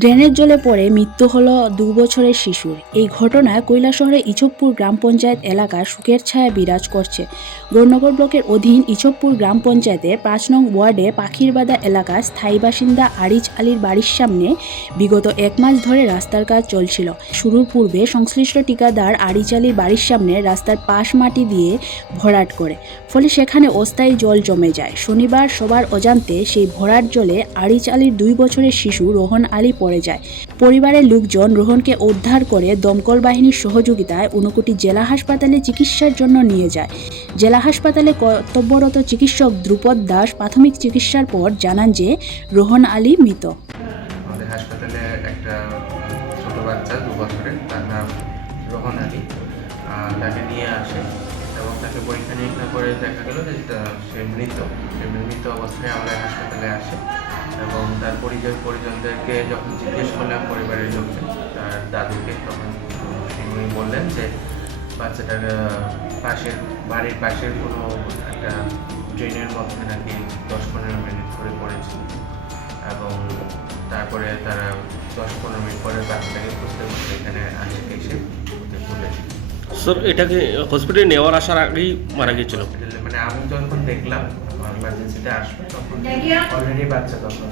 ড্রেনের জলে পড়ে মৃত্যু হলো ২ বছরের শিশুর। এই ঘটনায় কৈলাসহরের ইছবপুর গ্রাম পঞ্চায়েত এলাকায় শোকের ছায়া বিরাজ করছে। গৌরনগর ব্লকের অধীন ইছবপুর গ্রাম পঞ্চায়েতের ৫ নং ওয়ার্ডে পাখিরবাদা এলাকার স্থায়ী বাসিন্দা আরিজ আলীর বাড়ির সামনে বিগত ১ মাস ধরে রাস্তার কাজ চলছিল। শুরুর পূর্বে সংশ্লিষ্ট ঠিকাদার আরিজ আলীর বাড়ির সামনে রাস্তার পাশ মাটি দিয়ে ভরাট করে, ফলে সেখানে অস্থায়ী জল জমে যায়। শনিবার সবার অজান্তে সেই ভরাট জলে আরিজ আলীর ২ বছরের শিশু রোহন আলী পড়ে যায়। পরিবারের লোকজন রোহনকে উদ্ধার করে দমকল বাহিনীর সহযোগিতায় ঊনকোটি জেলা হাসপাতালে চিকিৎসার জন্য নিয়ে যায়। জেলা হাসপাতালে কর্তব্যরত চিকিৎসক ধ্রুপদ দাস প্রাথমিক চিকিৎসার পর জানান যে রোহন আলী মৃত। আমাদের হাসপাতালে একটা ছোট বাচ্চা ২ বছরের, তার নাম রোহন আলী, তাকে নিয়ে আসে এবং তাকে পরীক্ষা নিরীক্ষা করে দেখা গেল যে সে মৃত অবস্থায় আমাদের হাসপাতালে আসে এবং তার পরিজনদেরকে যখন জিজ্ঞেস করলাম পরিবারের লোকজন, তার দাদুকে, তখন উনি বললেন যে বাচ্চাটার বাড়ির পাশের কোনো একটা ড্রেনের মধ্যে নাকি ১০-১৫ মিনিট ধরে পড়েছিল এবং তারপরে তারা ১০-১৫ মিনিট পরে বাচ্চাটাকে খুঁজতে এখানে এসে বলে। স্যার, এটাকে হসপিটালে নেওয়ার আসার আগেই মারা গিয়েছিল? মানে আমি যখন দেখলাম ইমার্জেন্সিতে আসলো তখন অলরেডি বাচ্চা তখন